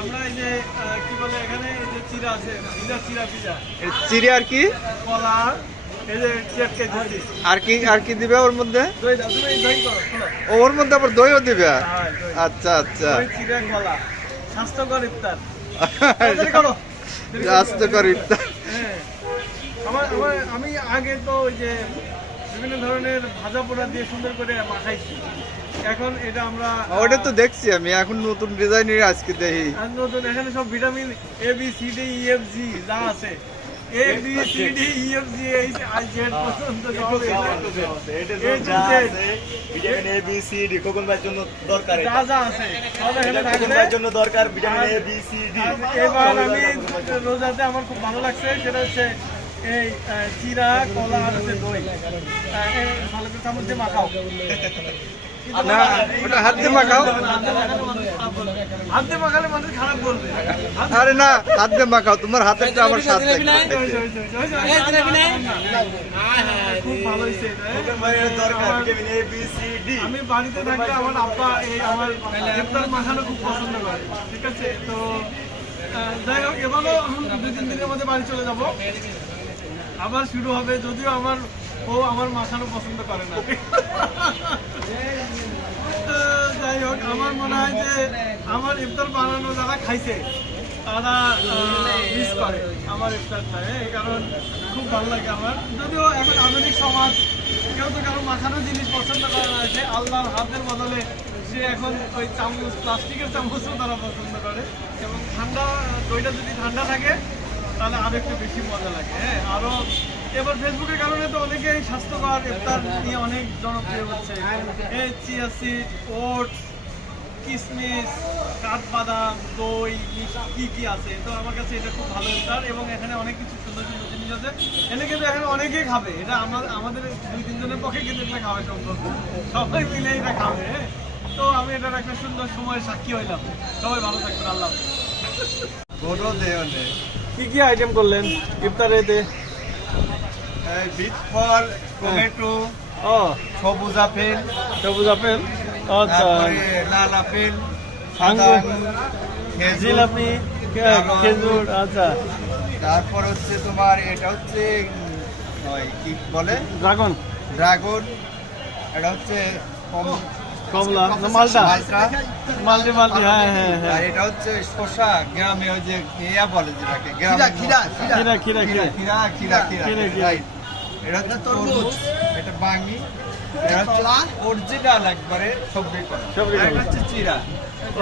আমরা এই যে কি বলে এখানে এই যে চিরা আছে, চিরা পিজা, চিড়ে আর কি কলা, এই যে চেটকে দিছি। আর কি দিবে ওর মধ্যে? দই দাও, তুমি দই করো, খোলো। ওর মধ্যে আবার দইও দিবে? হ্যাঁ, দই। আচ্ছা আচ্ছা, দই, চিরা, কলা, স্বাস্থ্যকর ইফতার। তাড়াতাড়ি করো। স্বাস্থ্যকর ইফতার। হ্যাঁ, আমি আগে তো ওই যে বিভিন্ন ধরনের ভাজা পোড়া দিয়ে সুন্দর করে মাখাইছি। এখন এটা আমরা ওটা তো দেখছি আমি, এখন নতুন ডিজাইনের আজকে দেখি। আর নতুন এখানে সব vitamin A B C D E F G যা আছে, A B C D E F G এই জেড পর্যন্ত সব vitamin A B C D Khokon ভাইয়ের জন্য দরকার, যা যা আছে সব এখানে খোকন থাকবে। ভাইয়ের জন্য দরকার vitamin A B C D. এবার আমি রোজাতে আমার খুব ভালো লাগছে, সেটা হচ্ছে এই চিরা, কলা আর হচ্ছে দই, ভালো করে চামচ দিয়ে মাখাও। না, ওটা হাত দিয়ে মাখাও। হাত দিয়ে মাখালে মানুষ খারাপ বলবে। আরে না, হাত দিয়ে মাখাও, তোমার হাতেরটা আমার স্বাদ লাগবে। খুব ভালো হয়েছে। খোকন ভাইয়ের দরকার vitamin A B C D. আমি বাড়িতে থাকলে আমার আব্বা এই আমার ইফতার মাখানো খুব পছন্দ করে, ঠিক আছে? তো যাই হোক, এবারও 2-3 দিনের মধ্যে বাড়ি চলে যাব, আবার শুরু হবে। যদিও আমার মাখানো পছন্দ করে না। যাই হোক, আমার মনে হয় যে আমার ইফতার বানানো যারা খাইছে তারা মিস করে আমার ইফতারটা, কারণ খুব ভালো লাগে আমার। যদিও এখন আধুনিক সমাজ, কেউ তো কারো মাখানো জিনিস পছন্দ করে না, যে আল্লাহর হাতের বদলে সে এখন ওই চামচ, প্লাস্টিকের চামচও তারা পছন্দ করে। এবং ঠান্ডা দইটা যদি ঠান্ডা থাকে তাহলে আরো একটু বেশি মজা লাগে। হ্যাঁ, আরো এবার ফেসবুকের কারণে তো অনেকেই স্বাস্থ্যকর ইফতার নিয়ে অনেক জনপ্রিয় হচ্ছে। এই চিয়া সিড, ওটস, কিশমিশ, কাঠবাদাম, দই, কি কি আছে। তো আমার কাছে এটা খুব ভালো ইফতার, এবং এখানে অনেক কিছু সুন্দর সুন্দর জিনিস আছে। এনে কিন্তু এখানে অনেকেই খাবে, এটা আমাদের 2-3 জনের পক্ষে কিন্তু এটা খাওয়া সম্ভব, সবাই মিলে এটা খাবে। তো আমি এটার একটা সুন্দর সময়ের সাক্ষী হইলাম। সবাই ভালো থাকবেন, আল্লাহ হাফেজ। কি কি আইটেম করলেন ইফতারেতে? বিট ফল, টমেটো, সবুজ আপেল, সবুজ আপেল, আচ্ছা, তারপরে লাল আপেল, আঙ্গুর, খেজুর, জিলাপি, খেজুর, আচ্ছা, তারপর হচ্ছে তোমার এটা হচ্ছে কি বলে ড্রাগন, ড্রাগন, এটা হচ্ছে কমলা, মালটা, মাল্টি, হ্যাঁ হ্যাঁ আর হ্যাঁ, এটা হচ্ছে শসা, গ্রামে ওই যে ইয়া বলে যেটাকে খিরা, রাইট। এটা হচ্ছে তরমুজ, এটা বাঙি, এটা হচ্ছে অরিজিনাল একবারে সবজি করা, সবজি করা। এটা হচ্ছে চিরা। ও